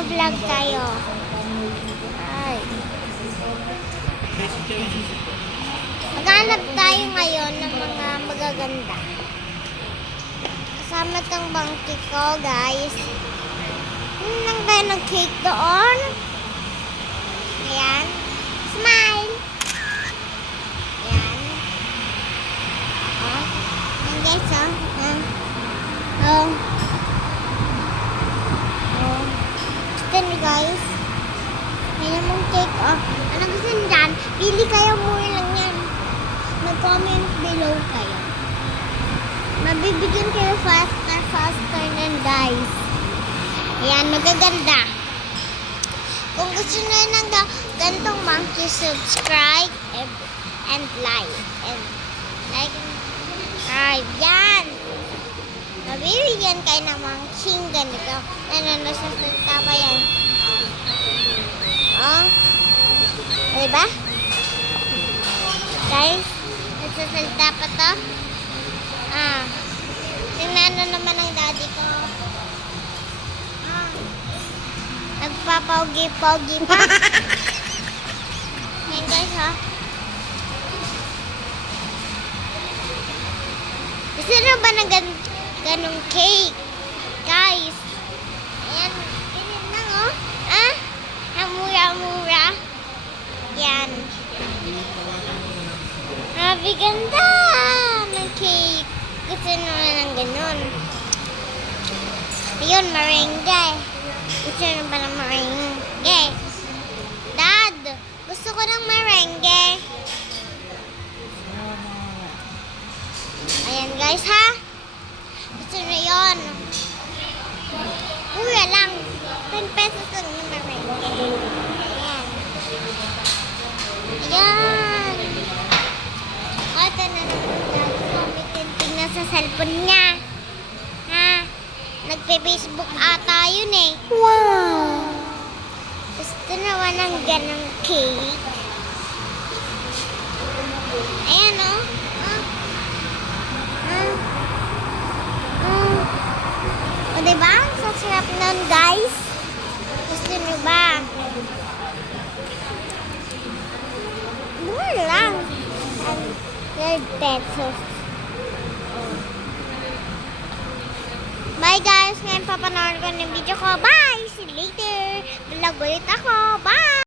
magbablog tayo. Ay. Maghanap tayo ngayon ng mga magaganda. Kasama tong bangki ko, guys. Nang tayo nag-cake doon. Ayan. Smile. Ayan. Oh. Ayan, guys, oh. Oh. Oh. Gusto niyo, guys? May namang cake, oh. Ano gusto niyo dyan? Pili kayo, mura lang yan. Mag-comment below kayo. Mabibigyan kayo faster nan, guys. Ayan, magaganda. Kung gusto nyo ng gantong monkey, subscribe and like. And like and subscribe. Yan. Mabibigyan kayo ng monkey ganito. Nasa pa yan. Oh. Diba? Guys, nagsasalita pa to. Ah. Tingnan na naman ang daddy ko. Ah. Nagpapogi-pogi pa. Ayan, guys, ha. Gusto nyo ba ng ganong cake? Guys. Ayan. Ganyan lang, oh. Ah? Mura-mura. Yan. Grabe ganda ng cake. Gusto nyo na ng ganon. Ayun, merengue. Gusto nyo ba ng merengue? Dad, gusto ko ng merengue. Ayan, guys, ha? Gusto nyo yun. Mura lang. 10 pesos lang yung merengue. Ayan. Ayan. Ito na naman. Tingnan sa cellphone niya. Ha? Nagpe-Facebook ata yun eh. Wow! Gusto naman ng ganang cake. Ayan o. O diba? Sasarap nun, guys. Gusto nyo ba? Mura lang. 100 pesos. Bye, guys. Ngayon papanood ko ng video ko. Bye! See you later. Vlog ulit ako. Bye!